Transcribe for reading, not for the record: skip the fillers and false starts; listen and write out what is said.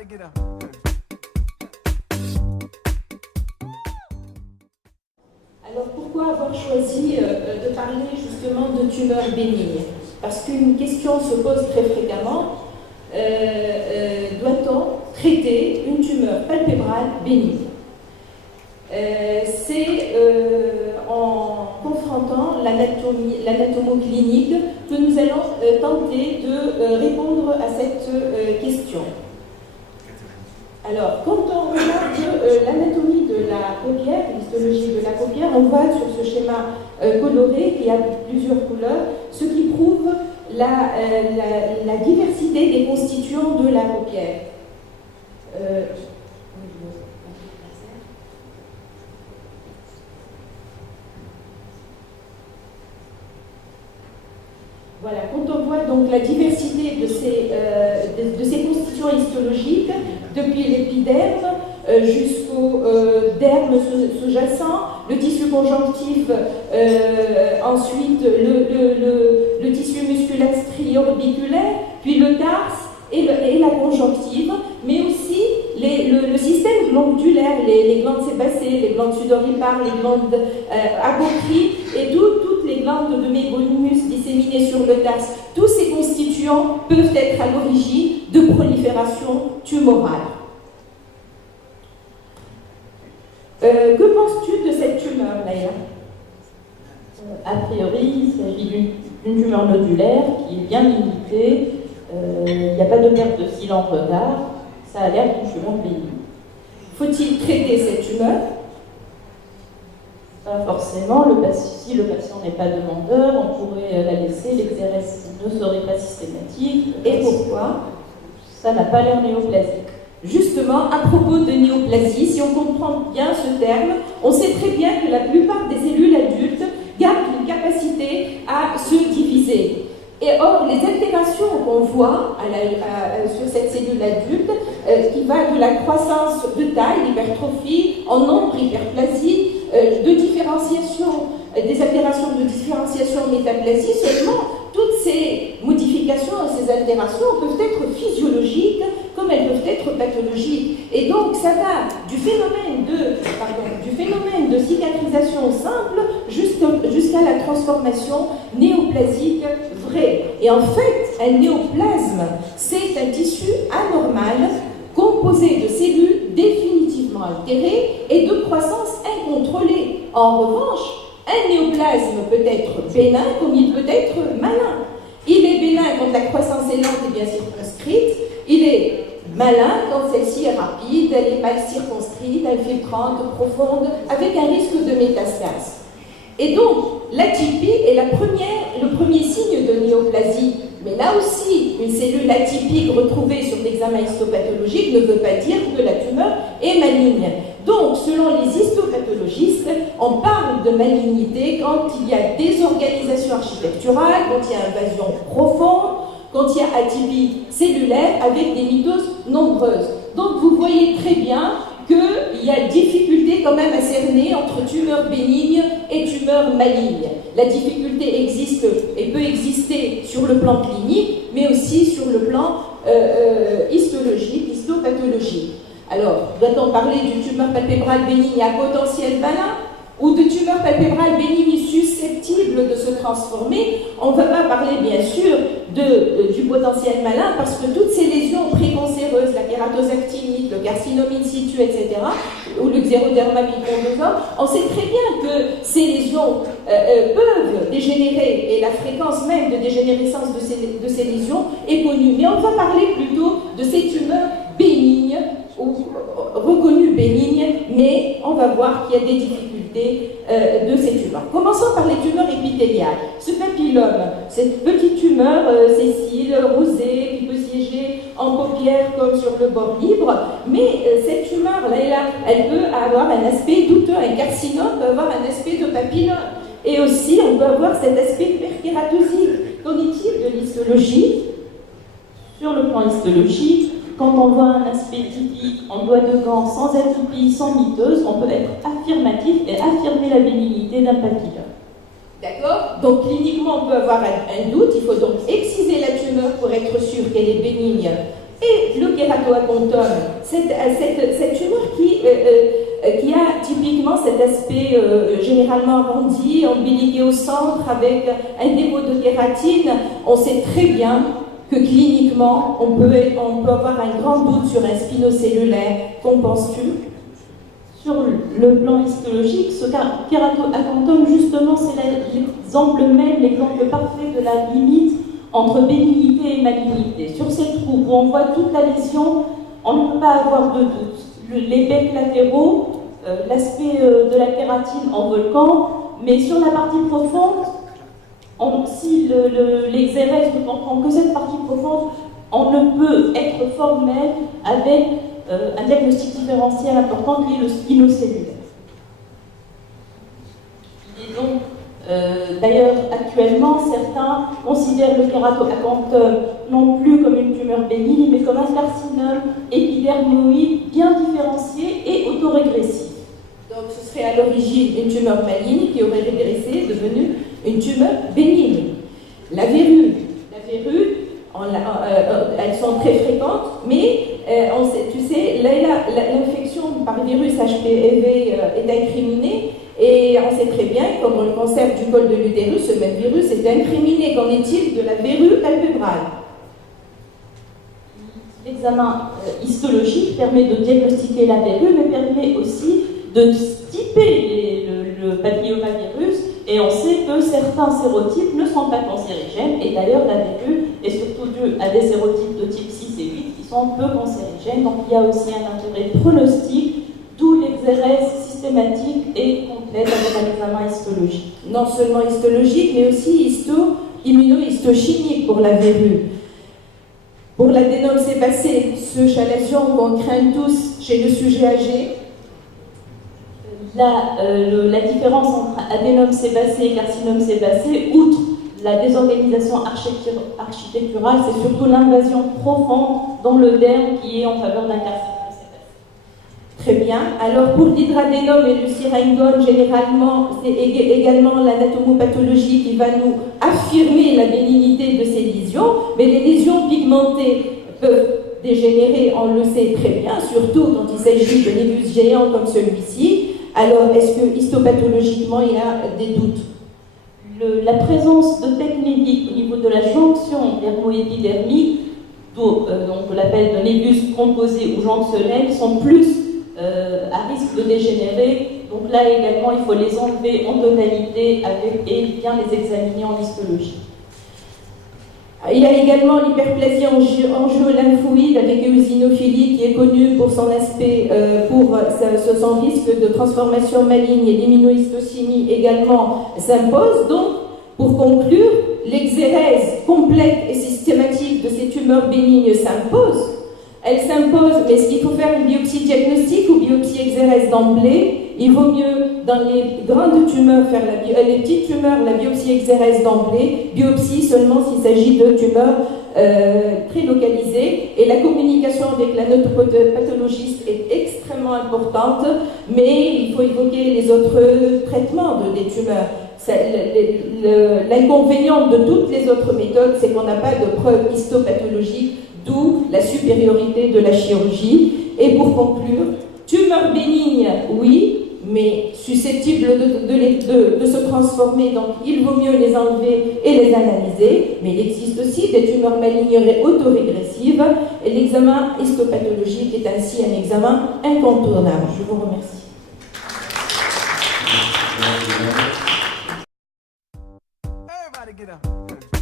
Alors pourquoi avoir choisi de parler justement de tumeurs bénignes? Parce qu'une question se pose très fréquemment, doit-on traiter une tumeur palpébrale bénigne? C'est en confrontant l'anatomoclinique que nous allons tenter de répondre à cette question. Alors, quand on regarde l'anatomie de la paupière, l'histologie de la paupière, on voit sur ce schéma coloré qui a plusieurs couleurs, ce qui prouve la diversité des constituants de la paupière. Voilà, quand on voit donc la diversité de ces constituants histologiques, depuis l'épiderme jusqu'au derme sous-jacent, le tissu conjonctif, ensuite le tissu musculaire striorubiculaire, puis le tarse et la conjonctive, mais aussi le système glandulaire, les glandes sébacées, les glandes sudoripares, les glandes apocrines et toutes les glandes de mébolimus disséminées sur le tarse. Tous ces constituants peuvent être à l'origine de prolifération tumorale. Que penses-tu de cette tumeur, Laïla? A priori, il s'agit d'une tumeur nodulaire qui est bien limitée. Il n'y a pas de perte de cils en retard. Ça a l'air d'une tumeur bénigne. Faut-il traiter cette tumeur? Pas forcément. Si le patient n'est pas demandeur, on pourrait la laisser. L'exérèse ne serait pas systématique. Et pourquoi? Ça n'a pas l'air néoplasique. Justement, à propos de néoplasie, si on comprend bien ce terme, on sait très bien que la plupart des cellules adultes gardent une capacité à se diviser. Et or, les altérations qu'on voit sur cette cellule adulte, qui va de la croissance de taille, l'hypertrophie, en nombre, hyperplasie, de différenciation, des altérations de différenciation métaplasie, seulement toutes ces modifications, ces altérations peuvent être physiologiques comme elles peuvent être pathologiques. Et donc, ça va du phénomène de cicatrisation simple jusqu'à la transformation néoplasique vraie. Et en fait, un néoplasme, c'est un tissu anormal composé de cellules définitivement altérées et de croissance incontrôlée. En revanche, un néoplasme peut être bénin comme il peut être malin. Il est bénin quand la croissance est lente et bien circonscrite. Il est malin quand celle-ci est rapide, elle est mal circonscrite, infiltrante, profonde, avec un risque de métastase. Et donc, l'atypie est le premier signe de néoplasie. Mais là aussi, une cellule atypique retrouvée sur l'examen histopathologique ne veut pas dire que la tumeur est maligne. Donc, selon les histopathologistes, on parle de malignité quand il y a désorganisation architecturale, quand il y a invasion profonde, quand il y a atypie cellulaire avec des mitoses nombreuses. Donc, vous voyez très bien qu'il y a difficulté quand même à cerner entre tumeur bénigne et tumeur maligne. La difficulté existe et peut exister sur le plan clinique, mais aussi sur le plan histologique, histopathologique. Alors, doit-on parler d'une tumeur palpébrale bénigne à potentiel malin ou de tumeur palpébrale bénigne susceptible de se transformer? On ne va pas parler bien sûr du potentiel malin parce que toutes ces lésions précancéreuses, la kératosactinite, le carcinome in situ, etc., ou le xéroderma mycondosum, on sait très bien que ces lésions peuvent dégénérer et la fréquence même de dégénérescence de ces lésions est connue. Mais on va parler plutôt de ces tumeurs bénignes ou reconnues bénignes, mais on va voir qu'il y a des difficultés de ces tumeurs. Commençons par les tumeurs épithéliales. Ce papillome, cette petite tumeur sessile, rosée, qui peut siéger en paupière comme sur le bord libre, mais cette tumeur-là, elle peut avoir un aspect douteux, un carcinome peut avoir un aspect de papillome. Et aussi, on peut avoir cet aspect hyperkératosique. Qu'en est-il de l'histologie? Sur le plan histologique, quand on voit un aspect typique en doigt de gant, sans atypie, sans miteuse, on peut être affirmatif et affirmer la bénignité d'un papillome. D'accord? Donc cliniquement, on peut avoir un doute. Il faut donc exciser la tumeur pour être sûr qu'elle est bénigne Et le kératoacontome, cette tumeur qui a typiquement cet aspect généralement arrondi, ombiliqué au centre avec un dépôt de kératine, on sait très bien que cliniquement, on peut avoir un grand doute sur un spinocellulaire. Qu'en penses-tu? Sur le plan histologique, ce kératoacontome, justement, c'est l'exemple même, l'exemple parfait de la limite entre bénignité et malignité. Sur cette troupe où on voit toute la lésion, on ne peut pas avoir de doute. Les becs latéraux, l'aspect de la kératine en volcan, mais sur la partie profonde, si l'exérèse ne comprend que cette partie profonde, on ne peut être formel avec un diagnostic différentiel important qui est le spinocellulaire. Et donc, d'ailleurs, actuellement, certains considèrent le kératoacontome non plus comme une tumeur bénigne, mais comme un carcinome épidermoïde bien différencié et autorégressif. Donc, ce serait à l'origine une tumeur maligne qui aurait régressé, devenue une tumeur bénigne. La verrue, elles sont très fréquentes, mais tu sais, l'infection par virus HPV est incriminée, et on sait très bien, comme dans le cancer du col de l'utérus, ce même virus est incriminé. Qu'en est-il de la verrue palpébrale? L'examen histologique permet de diagnostiquer la verrue, mais permet aussi de typer le papillomavirus, et on sait que certains sérotypes ne sont pas cancérigènes, et d'ailleurs la verrue est surtout due à des sérotypes de type 6 et 8 qui sont peu cancérigènes, donc il y a aussi un intérêt pronostic, d'où l'exérèse systématique et complète avec un examen histologique. Non seulement histologique, mais aussi immunohistochimique pour la verrue. Pour l'adénome sébacé, ce chalazion qu'on craint tous chez le sujet âgé, la différence entre adénome sébacé et carcinome sébacé, outre la désorganisation architecturale, c'est surtout l'invasion profonde dans le derme qui est en faveur d'un carcinome sébacé. Très bien. Alors pour l'hydradénome et le syringone, généralement, c'est également l'anatomopathologie qui va nous affirmer la bénignité de ces lésions, mais les lésions pigmentées peuvent dégénérer, on le sait très bien, surtout quand il s'agit de névus géants comme celui-ci. Alors, est-ce que histopathologiquement, il y a des doutes? La présence de tête médique au niveau de la jonction dermo-épidermique, donc on l'appelle de névus composés ou jonctionnels, sont plus à risque de dégénérer. Donc là également, il faut les enlever en totalité et bien les examiner en histologie. Il y a également l'hyperplasie angio-lymphoïde avec eosinophilie qui est connue pour son aspect, pour son risque de transformation maligne, et l'immunohistochimie également s'impose. Donc, pour conclure, l'exérèse complète et systématique de ces tumeurs bénignes s'impose. Elle s'impose, mais est-ce qu'il faut faire une biopsie diagnostique ou biopsie exérèse d'emblée? Il vaut mieux, dans les grandes tumeurs, faire les petites tumeurs, la biopsie exérèse d'emblée, biopsie seulement s'il s'agit de tumeurs très localisées. Et la communication avec l'anatopathologiste est extrêmement importante, mais il faut évoquer les autres traitements des tumeurs. L'inconvénient de toutes les autres méthodes, c'est qu'on n'a pas de preuves histopathologiques, d'où la supériorité de la chirurgie. Et pour conclure, tumeurs bénignes, oui, mais susceptibles de se transformer, donc il vaut mieux les enlever et les analyser, mais il existe aussi des tumeurs malignes autorégressives, et l'examen histopathologique est ainsi un examen incontournable. Je vous remercie. Everybody get up.